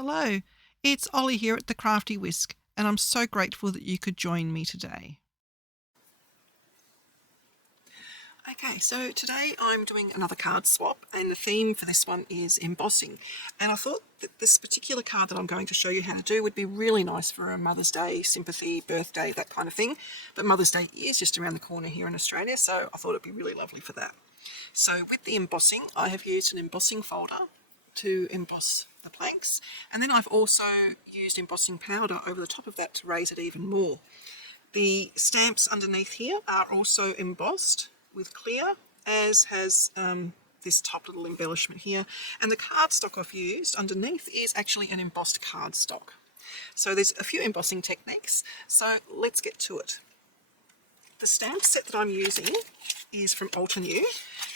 Hello, it's Ollie here at the Crafty Whisk, and I'm so grateful that you could join me today. Okay, so today I'm doing another card swap, and the theme for this one is embossing. And I thought that this particular card that I'm going to show you how to do would be really nice for a Mother's Day, sympathy, birthday, that kind of thing. But Mother's Day is just around the corner here in Australia, so I thought it'd be really lovely for that. So with the embossing, I have used an embossing folder to emboss the planks, and then I've also used embossing powder over the top of that to raise it even more. The stamps underneath here are also embossed with clear, as has this top little embellishment here, and the cardstock I've used underneath is actually an embossed cardstock. So there's a few embossing techniques, so let's get to it. The stamp set that I'm using is from Altenew,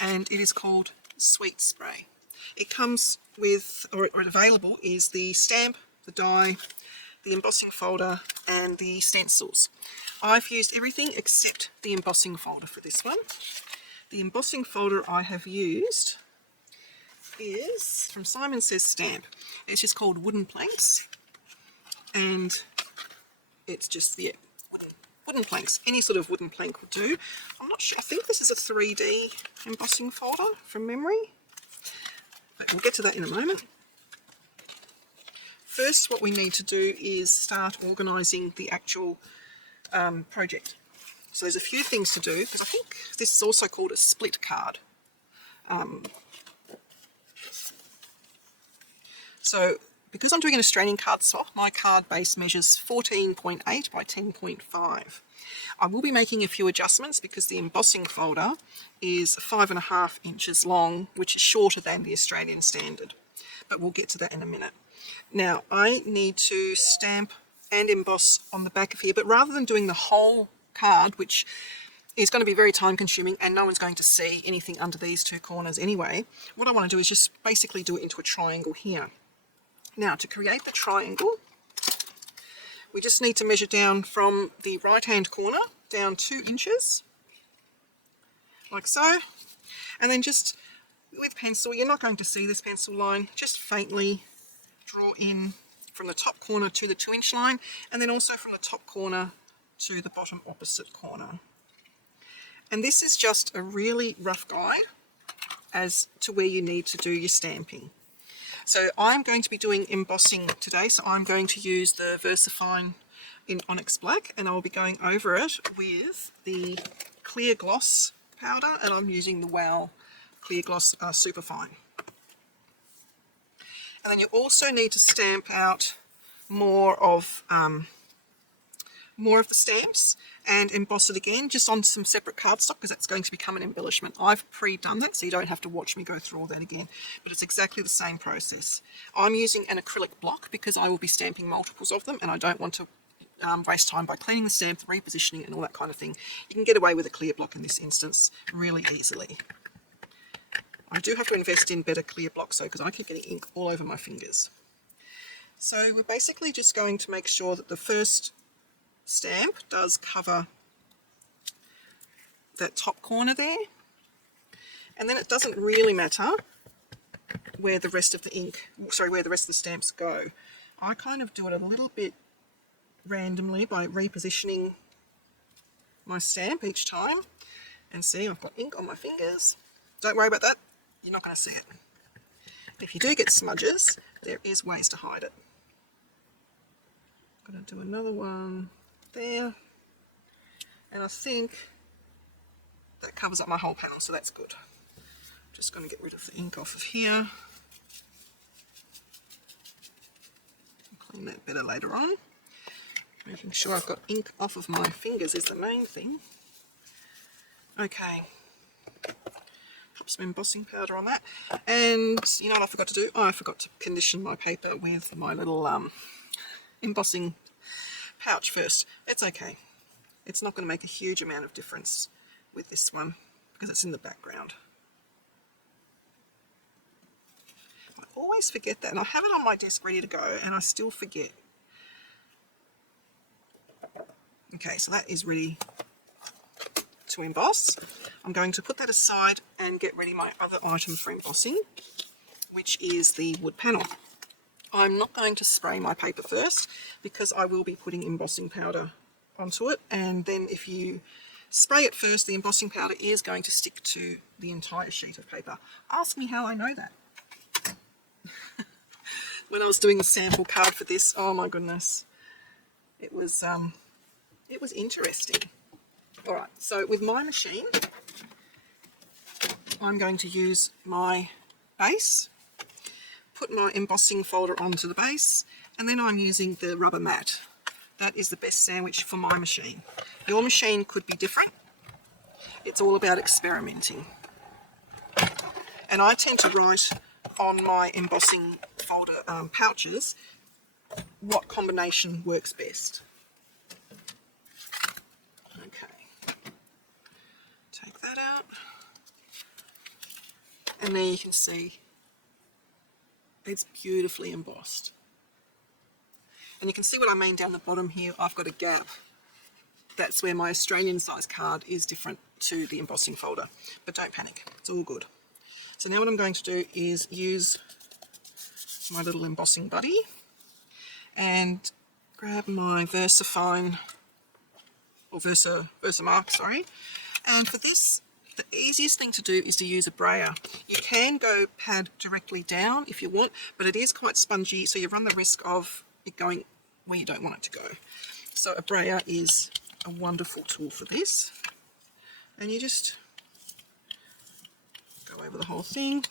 and it is called Sweet Spray. It comes with, or available is the stamp, the die, the embossing folder and the stencils. I've used everything except the embossing folder for this one. The embossing folder I have used is from Simon Says Stamp. It's just called Wooden Planks, and it's just wooden planks. Any sort of wooden plank will do. I'm not sure, I think this is a 3D embossing folder from memory, but we'll get to that in a moment. First, what we need to do is start organising the actual project. So there's a few things to do, because I think this is also called a split card. So because I'm doing an Australian card swap, my card base measures 14.8 by 10.5. I will be making a few adjustments because the embossing folder is 5.5 inches long, which is shorter than the Australian standard, but we'll get to that in a minute. Now I need to stamp and emboss on the back of here, but rather than doing the whole card, which is going to be very time consuming and no one's going to see anything under these two corners anyway, what I want to do is just basically do it into a triangle here. Now to create the triangle, we just need to measure down from the right hand corner down 2 inches, like so, and then just with pencil, you're not going to see this pencil line, just faintly draw in from the top corner to the 2-inch line, and then also from the top corner to the bottom opposite corner. And this is just a really rough guide as to where you need to do your stamping. So I'm going to be doing embossing today, so I'm going to use the VersaFine in Onyx Black, and I'll be going over it with the clear gloss powder, and I'm using the Wow Clear Gloss Superfine. And then you also need to stamp out more of the stamps and emboss it again just on some separate cardstock, because that's going to become an embellishment. I've pre-done that, so you don't have to watch me go through all that again, but it's exactly the same process. I'm using an acrylic block because I will be stamping multiples of them, and I don't want to waste time by cleaning the stamp, repositioning and all that kind of thing. You can get away with a clear block in this instance really easily. I do have to invest in better clear blocks though, because I keep getting ink all over my fingers. So we're basically just going to make sure that the first stamp does cover that top corner there, and then it doesn't really matter where the rest of the where the rest of the stamps go. I kind of do it a little bit randomly by repositioning my stamp each time, and see, I've got ink on my fingers. Don't worry about that, you're not going to see it. If you do get smudges, there is ways to hide it. I'm going to do another one there, and I think that covers up my whole panel, so that's good. I'm just going to get rid of the ink off of here. I'll clean that better later on. Making sure I've got ink off of my fingers is the main thing. Okay. Pop some embossing powder on that, and you know what I forgot to do? Oh, I forgot to condition my paper with my little embossing pouch first. It's okay, it's not going to make a huge amount of difference with this one because it's in the background. I always forget that, and I have it on my desk ready to go and I still forget. Okay, so that is ready to emboss. I'm going to put that aside and get ready my other item for embossing, which is the wood panel. I'm not going to spray my paper first because I will be putting embossing powder onto it, and then if you spray it first, the embossing powder is going to stick to the entire sheet of paper. Ask me how I know that. When I was doing a sample card for this, oh my goodness, it was interesting. All right, so with my machine, I'm going to use my base, put my embossing folder onto the base, and then I'm using the rubber mat. That is the best sandwich for my machine. Your machine could be different. It's all about experimenting. And I tend to write on my embossing folder pouches what combination works best. Okay, take that out. And there you can see it's beautifully embossed. And you can see what I mean down the bottom here. I've got a gap. That's where my Australian size card is different to the embossing folder. But don't panic, it's all good. So now what I'm going to do is use my little embossing buddy and grab my VersaFine, or Versamark, sorry. And for this, the easiest thing to do is to use a brayer. You can go pad directly down if you want, but it is quite spongy, so you run the risk of it going where you don't want it to go. So a brayer is a wonderful tool for this. And you just go over the whole thing.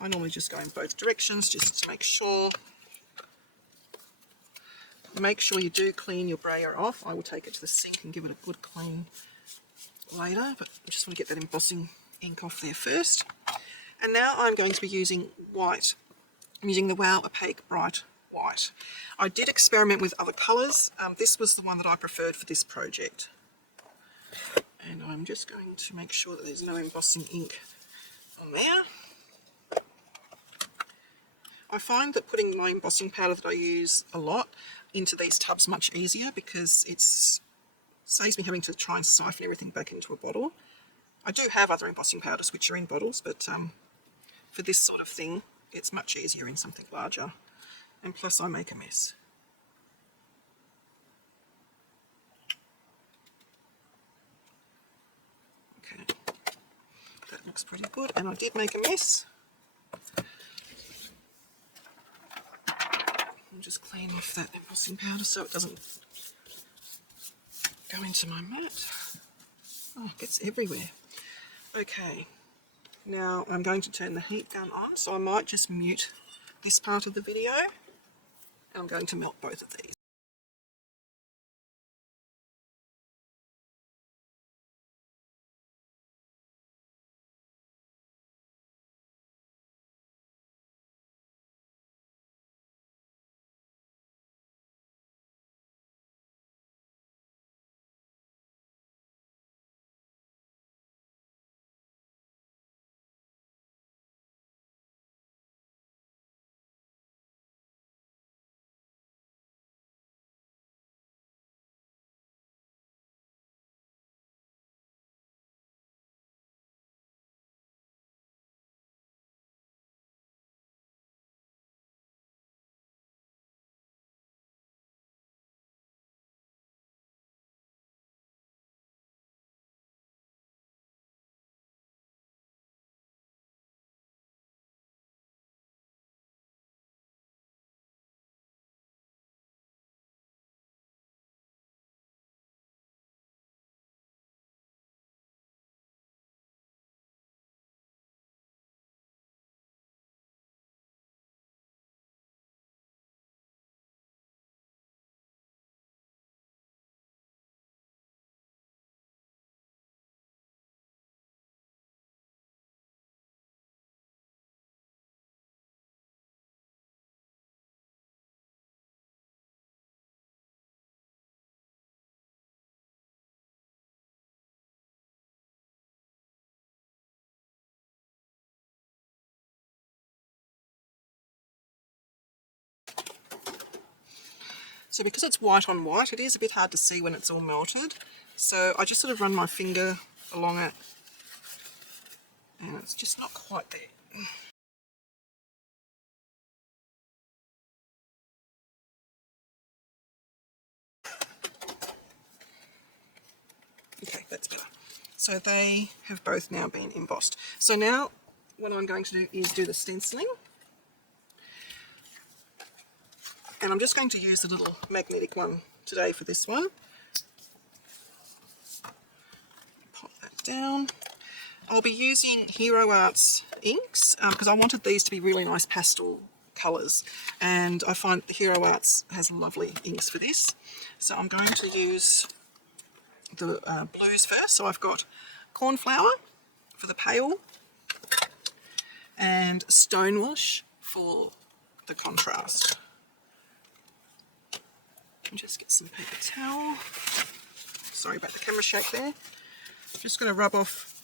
I normally just go in both directions just to make sure. Make sure you do clean your brayer off. I will take it to the sink and give it a good clean later, but I just want to get that embossing ink off there first. And now I'm going to be using white. I'm using the Wow Opaque Bright White. I did experiment with other colours. This was the one that I preferred for this project. And I'm just going to make sure that there's no embossing ink on there. I find that putting my embossing powder that I use a lot into these tubs much easier because it saves me having to try and siphon everything back into a bottle. I do have other embossing powders which are in bottles, but for this sort of thing it's much easier in something larger, and plus I make a mess. Okay, that looks pretty good, and I did make a mess. I'll just clean off that embossing powder so it doesn't go into my mat. Oh, it gets everywhere. Okay, now I'm going to turn the heat gun on, so I might just mute this part of the video. I'm going to melt both of these. So because it's white on white, it is a bit hard to see when it's all melted. So I just sort of run my finger along it, and it's just not quite there. that's better. So they have both now been embossed. So now what I'm going to do is do the stenciling. And I'm just going to use the little magnetic one today for this one. Pop that down. I'll be using Hero Arts inks because I wanted these to be really nice pastel colours, and I find the Hero Arts has lovely inks for this. So I'm going to use the blues first. So I've got Cornflower for the pale and Stonewash for the contrast. Let me just get some paper towel. Sorry about the camera shake there. I'm just going to rub off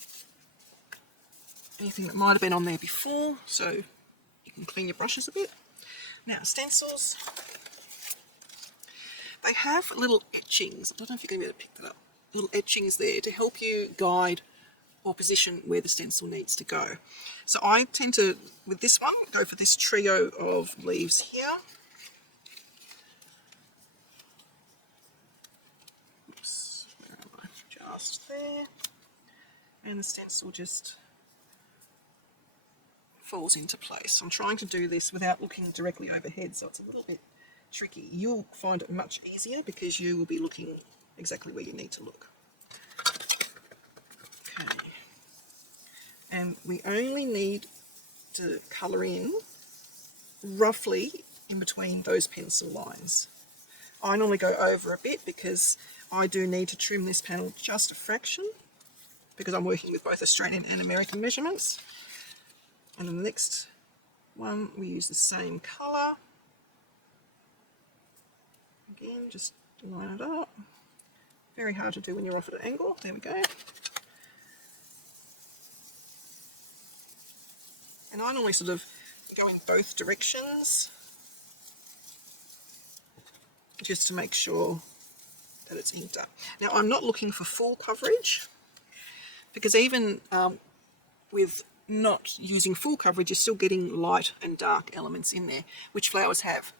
anything that might have been on there before, so you can clean your brushes a bit. Now, stencils, they have little etchings. I don't know if you're going to be able to pick that up. Little etchings there to help you guide or position where the stencil needs to go. So I tend to, with this one, go for this trio of leaves here. Oops, where am I? Just there. And the stencil just falls into place. I'm trying to do this without looking directly overhead, so it's a little bit tricky. You'll find it much easier because you will be looking exactly where you need to look. Okay. And we only need to colour in roughly in between those pencil lines. I normally go over a bit because I do need to trim this panel just a fraction because I'm working with both Australian and American measurements. And then the next one, we use the same colour. Again, just line it up. Very hard to do when you're off at an angle. There we go. And I normally sort of go in both directions just to make sure that it's inked up. Now, I'm not looking for full coverage because even with not using full coverage, you're still getting light and dark elements in there, which flowers have.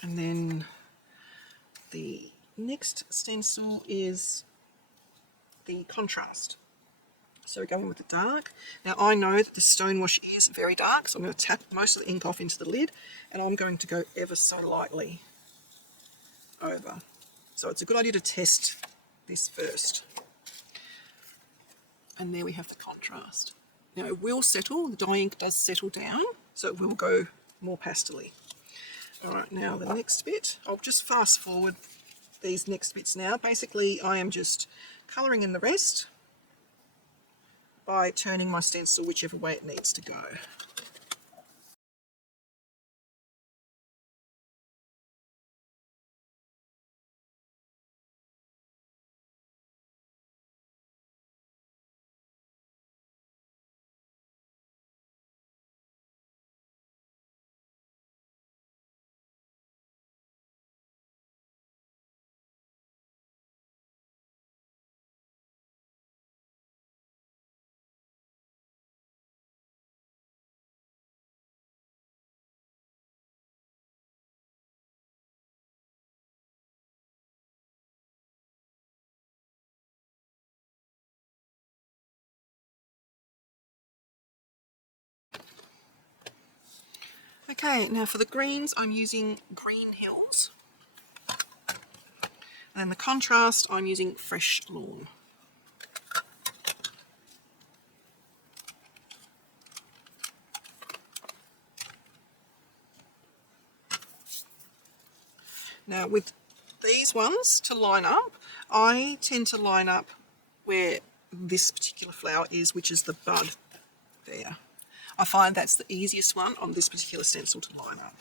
And then the next stencil is the contrast. So we're going with the dark. Now I know that the Stonewash is very dark, so I'm going to tap most of the ink off into the lid, and I'm going to go ever so lightly over. So it's a good idea to test this first. And there we have the contrast. Now it will settle, the dye ink does settle down, so it will go more pastel-y. Alright, now the next bit, I'll just fast forward these next bits now. Basically I am just colouring in the rest by turning my stencil whichever way it needs to go. Okay, now for the greens I'm using Green Hills, and the contrast I'm using Fresh Lawn. Now with these ones to line up, I tend to line up where this particular flower is, which is the bud there. I find that's the easiest one on this particular stencil to line up.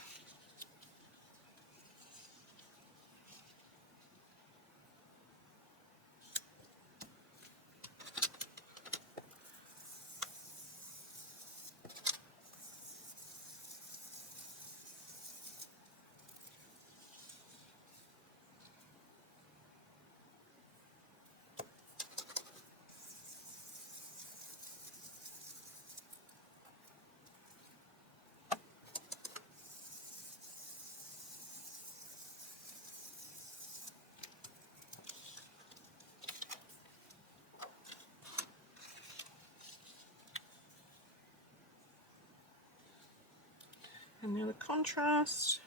And now the contrast.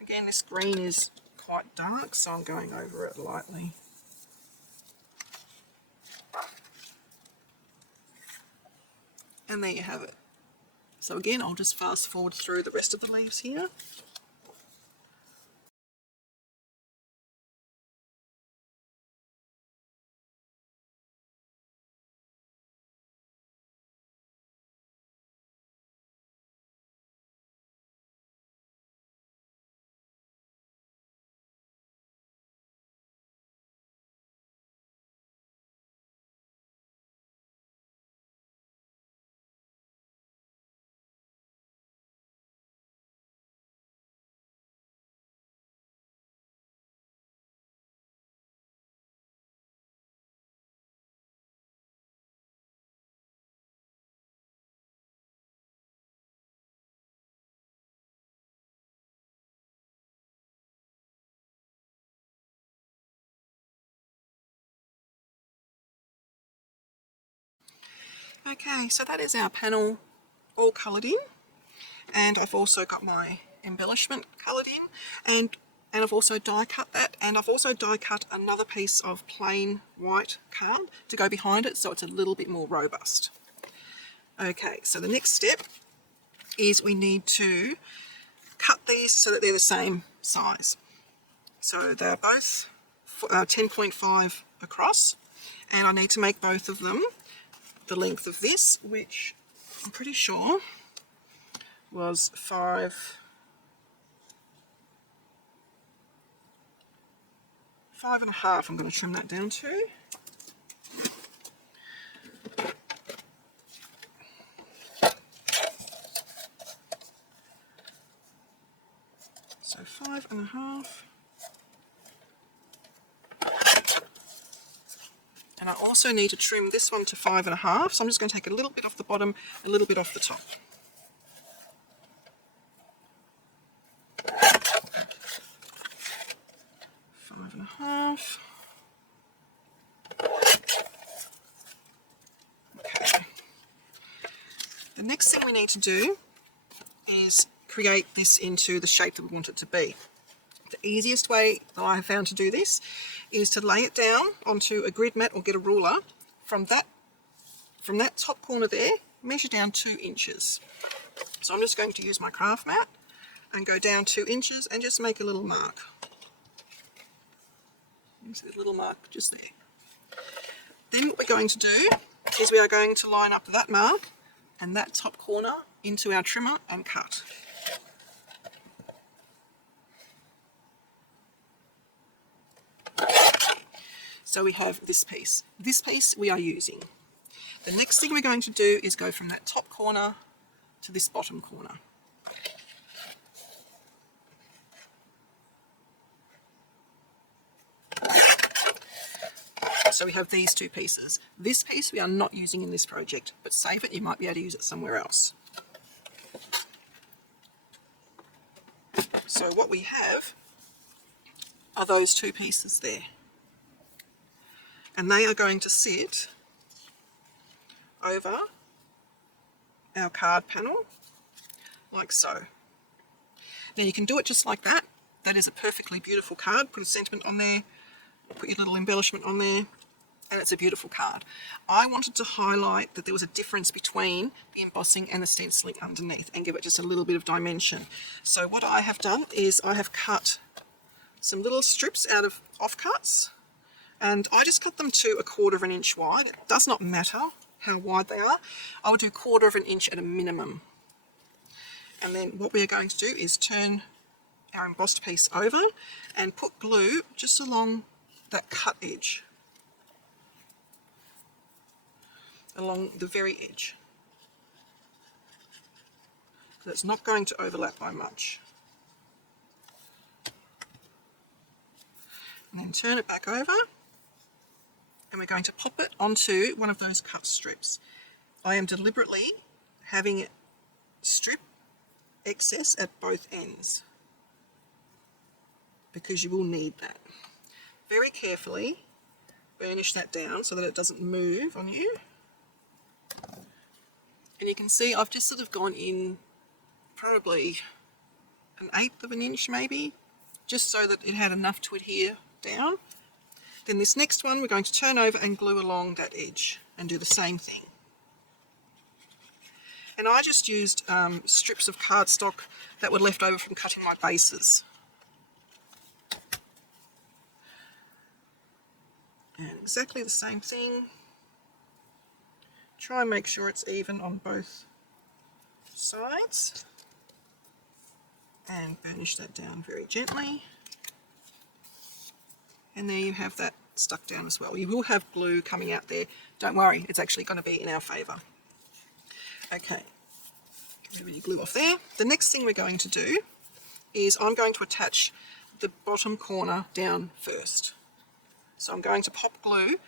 Again, this green is quite dark, so I'm going over it lightly. And there you have it. So again, I'll just fast forward through the rest of the leaves here. Okay, so that is our panel all coloured in, and I've also got my embellishment coloured in, and I've also die cut that, and I've also die cut another piece of plain white card to go behind it so it's a little bit more robust. Okay, so the next step is we need to cut these so that they're the same size. So they're both 10.5 across, and I need to make both of them the length of this, which I'm pretty sure was 5.5. I'm going to trim that down to. So 5.5. And I also need to trim this one to 5.5, so I'm just going to take a little bit off the bottom, a little bit off the top. Five and a half. Okay. The next thing we need to do is create this into the shape that we want it to be. The easiest way that I have found to do this is to lay it down onto a grid mat or get a ruler. From that top corner there, measure down 2 inches. So I'm just going to use my craft mat and go down 2 inches and just make a little mark. Use a little mark just there. Then what we're going to do is we are going to line up that mark and that top corner into our trimmer and cut. So we have this piece. This piece we are using. The next thing we're going to do is go from that top corner to this bottom corner. So we have these two pieces. This piece we are not using in this project, but save it, you might be able to use it somewhere else. So what we have are those two pieces there. And they are going to sit over our card panel, like so. Now you can do it just like that. That is a perfectly beautiful card. Put a sentiment on there, put your little embellishment on there, and it's a beautiful card. I wanted to highlight that there was a difference between the embossing and the stenciling underneath and give it just a little bit of dimension. So what I have done is I have cut some little strips out of offcuts, and I just cut them to 1/4 inch wide. It does not matter how wide they are. I would do 1/4 inch at a minimum. And then what we are going to do is turn our embossed piece over and put glue just along that cut edge, along the very edge. So it's not going to overlap by much. And then turn it back over, and we're going to pop it onto one of those cut strips. I am deliberately having it strip excess at both ends because you will need that. Very carefully burnish that down so that it doesn't move on you. And you can see I've just sort of gone in probably 1/8 of an inch maybe, just so that it had enough to adhere down. Then this next one we're going to turn over and glue along that edge and do the same thing. And I just used strips of cardstock that were left over from cutting my bases. And exactly the same thing. Try and make sure it's even on both sides. And burnish that down very gently. And there you have that stuck down as well. You will have glue coming out there. Don't worry, it's actually going to be in our favour. Okay, get rid of your glue off there. The next thing we're going to do is I'm going to attach the bottom corner down first. So I'm going to pop glue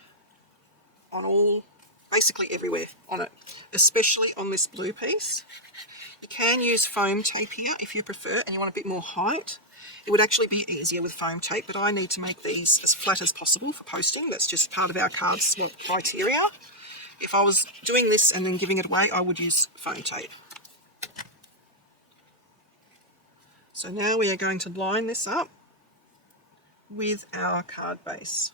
on basically everywhere on it, especially on this blue piece. You can use foam tape here if you prefer and you want a bit more height. It would actually be easier with foam tape, but I need to make these as flat as possible for posting. That's just part of our card swap criteria. If I was doing this and then giving it away, I would use foam tape. So now we are going to line this up with our card base.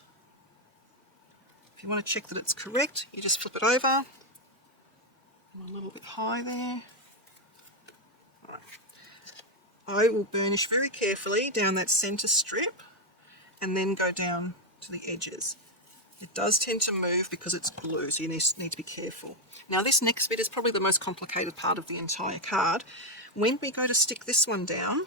If you want to check that it's correct, you just flip it over. I'm a little bit high there. All right. I will burnish very carefully down that centre strip and then go down to the edges. It does tend to move because it's glue, so you need to be careful. Now this next bit is probably the most complicated part of the entire card. When we go to stick this one down,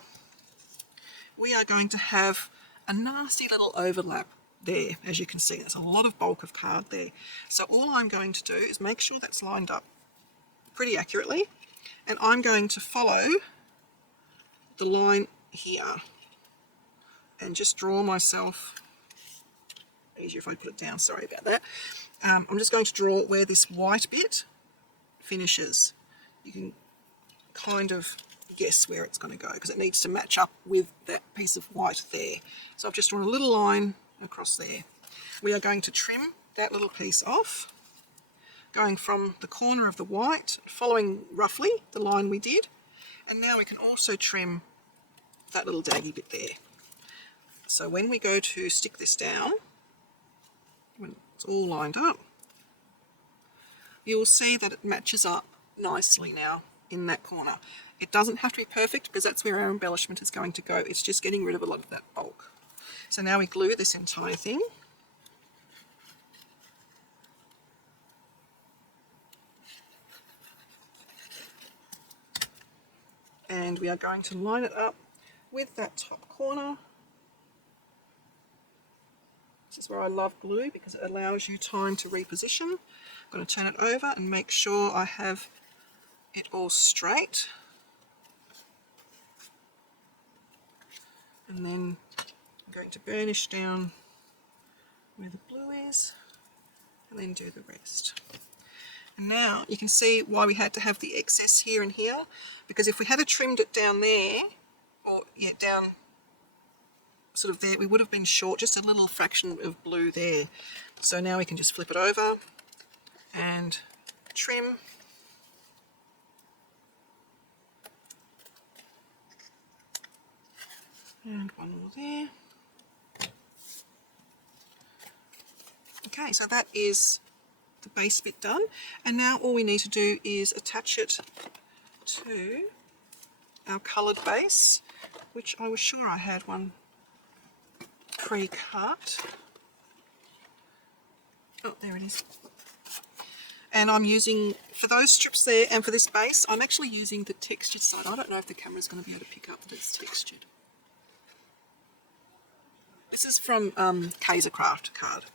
we are going to have a nasty little overlap there. As you can see, there's a lot of bulk of card there. So all I'm going to do is make sure that's lined up pretty accurately, and I'm going to follow the line here and just draw myself, easier if I put it down, sorry about that. I'm just going to draw where this white bit finishes. You can kind of guess where it's going to go because it needs to match up with that piece of white there. So I've just drawn a little line across there. We are going to trim that little piece off, going from the corner of the white, following roughly the line we did, and now we can also trim that little daggy bit there. So when we go to stick this down, when it's all lined up, you'll see that it matches up nicely now in that corner. It doesn't have to be perfect because that's where our embellishment is going to go. It's just getting rid of a lot of that bulk. So now we glue this entire thing. And we are going to line it up with that top corner. This is where I love glue because it allows you time to reposition. I'm going to turn it over and make sure I have it all straight. And then I'm going to burnish down where the blue is and then do the rest. And now you can see why we had to have the excess here and here, because if we had trimmed it down there, or down sort of there, we would have been short just a little fraction of blue there. So now we can just flip it over and trim. And one more there. Okay, so that is the base bit done, and now all we need to do is attach it to our coloured base, which I was sure I had one pre-cut. Oh, there it is. And I'm using, for those strips there and for this base, I'm actually using the textured side. I don't know if the camera's going to be able to pick up that it's textured. This is from Kaiser Craft card.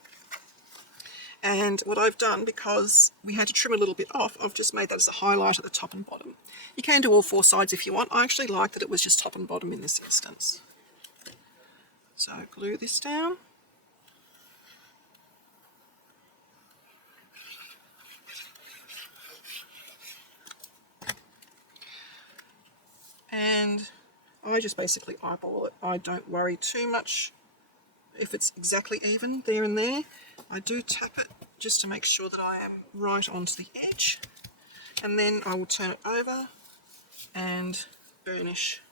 And what I've done, because we had to trim a little bit off, I've just made that as a highlight at the top and bottom. You can do all four sides if you want. I actually like that it was just top and bottom in this instance. So glue this down. And I just basically eyeball it. I don't worry too much if it's exactly even there and there. I do tap it just to make sure that I am right onto the edge. And then I will turn it over and burnish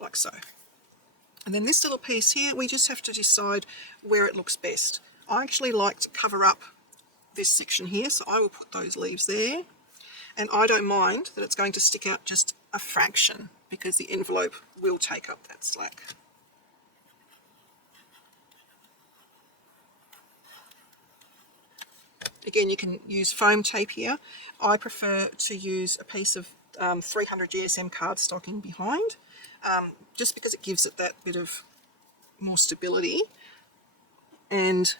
like so. And then this little piece here, we just have to decide where it looks best. I actually like to cover up this section here, so I will put those leaves there. And I don't mind that it's going to stick out just a fraction because the envelope will take up that slack. Again, you can use foam tape here. I prefer to use a piece of 300 GSM cardstocking behind, just because it gives it that bit of more stability, and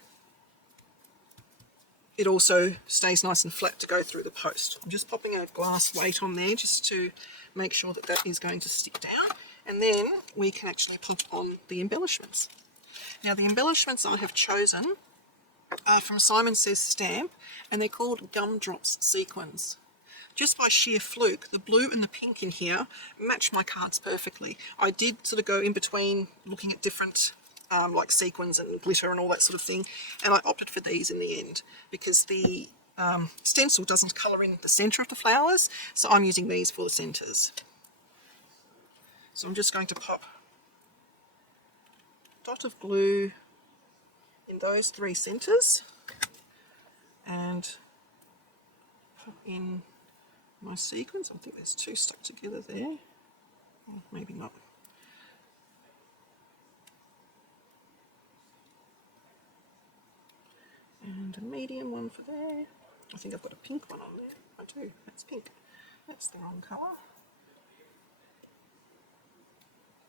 it also stays nice and flat to go through the post. I'm just popping a glass weight on there just to make sure that that is going to stick down, and then we can actually pop on the embellishments. Now the embellishments I have chosen from Simon Says Stamp, and they're called Gumdrops Sequins. Just by sheer fluke, the blue and the pink in here match my cards perfectly. I did sort of go in between looking at different like sequins and glitter and all that sort of thing, and I opted for these in the end because the stencil doesn't colour in the centre of the flowers, so I'm using these for the centres. So I'm just going to pop a dot of glue in those 3 centres and pop in my sequins. I think there's 2 stuck together there, or maybe not. And a medium one for there. I think I've got a pink one on there. I do, that's pink. That's the wrong colour.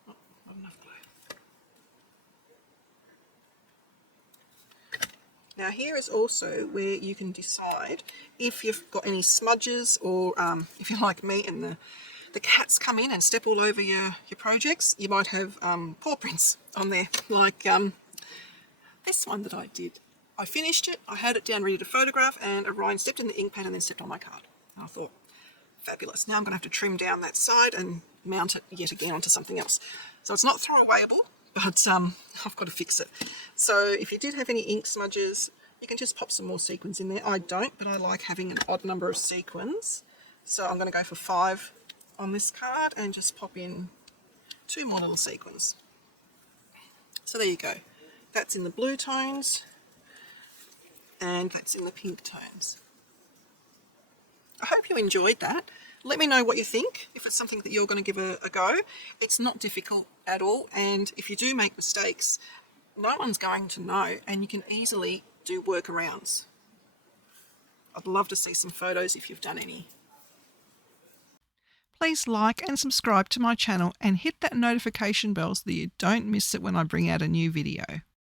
Oh, not enough glue. Now here is also where you can decide if you've got any smudges, or if you're like me and the cats come in and step all over your projects, you might have paw prints on there, like this one that I did. I finished it, I had it down ready to photograph, and Orion stepped in the ink pen and then stepped on my card. And I thought, fabulous. Now I'm going to have to trim down that side and mount it yet again onto something else. So it's not throwawayable, but I've got to fix it. So if you did have any ink smudges, you can just pop some more sequins in there. I don't, but I like having an odd number of sequins. So I'm going to go for 5 on this card and just pop in 2 more little sequins. So there you go. That's in the blue tones, and that's in the pink tones. I hope you enjoyed that. Let me know what you think, if it's something that you're going to give a go. It's not difficult at all, and if you do make mistakes, no one's going to know, and you can easily do workarounds. I'd love to see some photos if you've done any. Please like and subscribe to my channel and hit that notification bell so that you don't miss it when I bring out a new video.